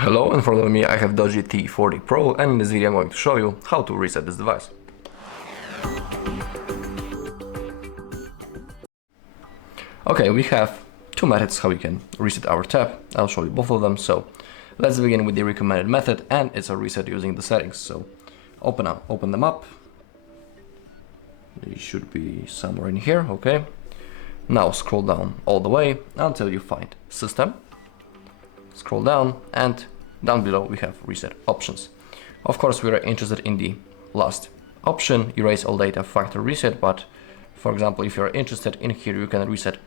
Hello, in front of me I have DOOGEE T40 Pro, and in this video I'm going to show you how to reset this device. Okay, we have two methods how we can reset our tab. I'll show you both of them. So let's begin with the recommended method, and it's a reset using the settings. So open them up. They should be somewhere in here. Okay. Now scroll down all the way until you find System. Scroll down, and down below we have reset options. Of course, we are interested in the last option, erase all data factory reset, but for example, if you are interested in here, you can reset,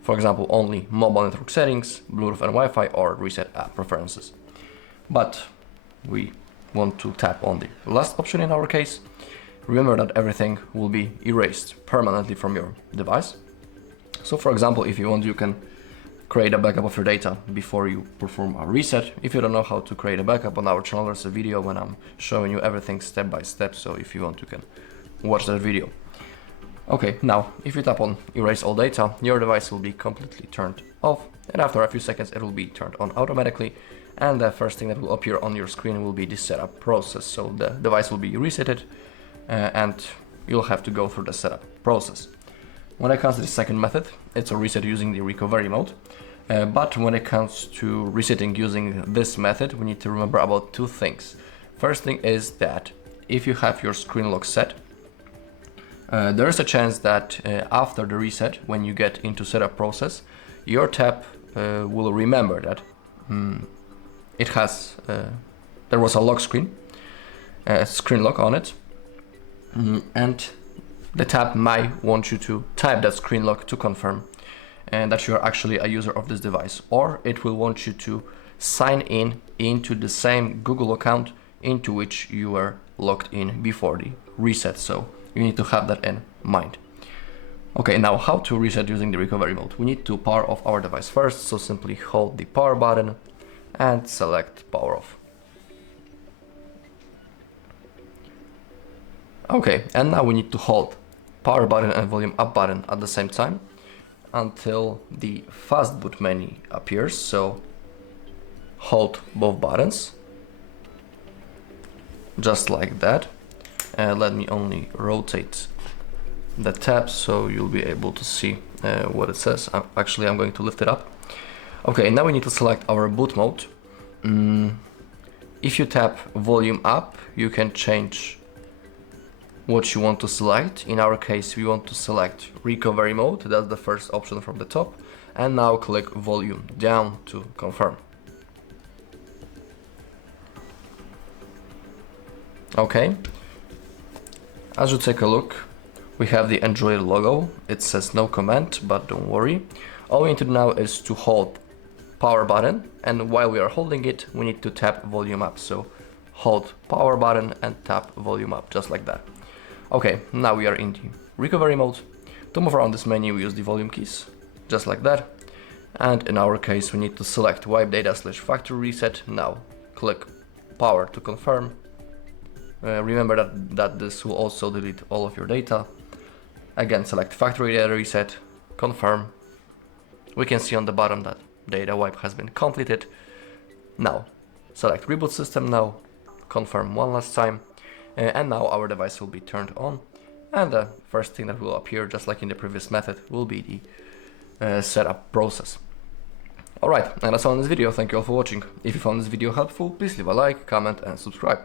for example, only mobile network settings, Bluetooth and Wi-Fi, or reset app preferences. But we want to tap on the last option in our case. Remember that everything will be erased permanently from your device. So for example, if you want, you can create a backup of your data before you perform a reset. If you don't know how to create a backup, on our channel there's a video when I'm showing you everything step by step, so if you want you can watch that video. Okay, now if you tap on erase all data, your device will be completely turned off, and after a few seconds it will be turned on automatically, and the first thing that will appear on your screen will be the setup process. So the device will be resetted and you'll have to go through the setup process. When it comes to the second method, it's a reset using the recovery mode. But when it comes to resetting using this method, we need to remember about two things. First thing is that if you have your screen lock set, there is a chance that after the reset, when you get into setup process, your tab will remember that it has there was a lock screen, screen lock on it, and the tab might want you to type that screen lock to confirm and that you are actually a user of this device, or it will want you to sign in into the same Google account into which you were logged in before the reset. So you need to have that in mind. Okay, now how to reset using the recovery mode. We need to power off our device first, so simply hold the power button and select power off. Okay, and now we need to hold power button and volume up button at the same time until the fast boot menu appears. So hold both buttons just like that, and let me only rotate the tab so you'll be able to see what it says. Actually, I'm going to lift it up. Okay, now we need to select our boot mode. If you tap volume up, you can change what you want to select. In our case, we want to select recovery mode. That's the first option from the top, and now click volume down to confirm. Okay, as you take a look, we have the Android logo. It says no comment, but don't worry. All we need to do now is to hold power button, and while we are holding it, we need to tap volume up. So hold power button and tap volume up, just like that. Okay, now we are in the recovery mode. To move around this menu, we use the volume keys, just like that. And in our case, we need to select wipe data / factory reset. Now click power to confirm. Remember that this will also delete all of your data. Again, select factory data reset, confirm. We can see on the bottom that data wipe has been completed. Now select reboot system, now confirm one last time. And now our device will be turned on, and the first thing that will appear, just like in the previous method, will be the setup process. Alright, and that's all in this video. Thank you all for watching. If you found this video helpful, please leave a like, comment and subscribe.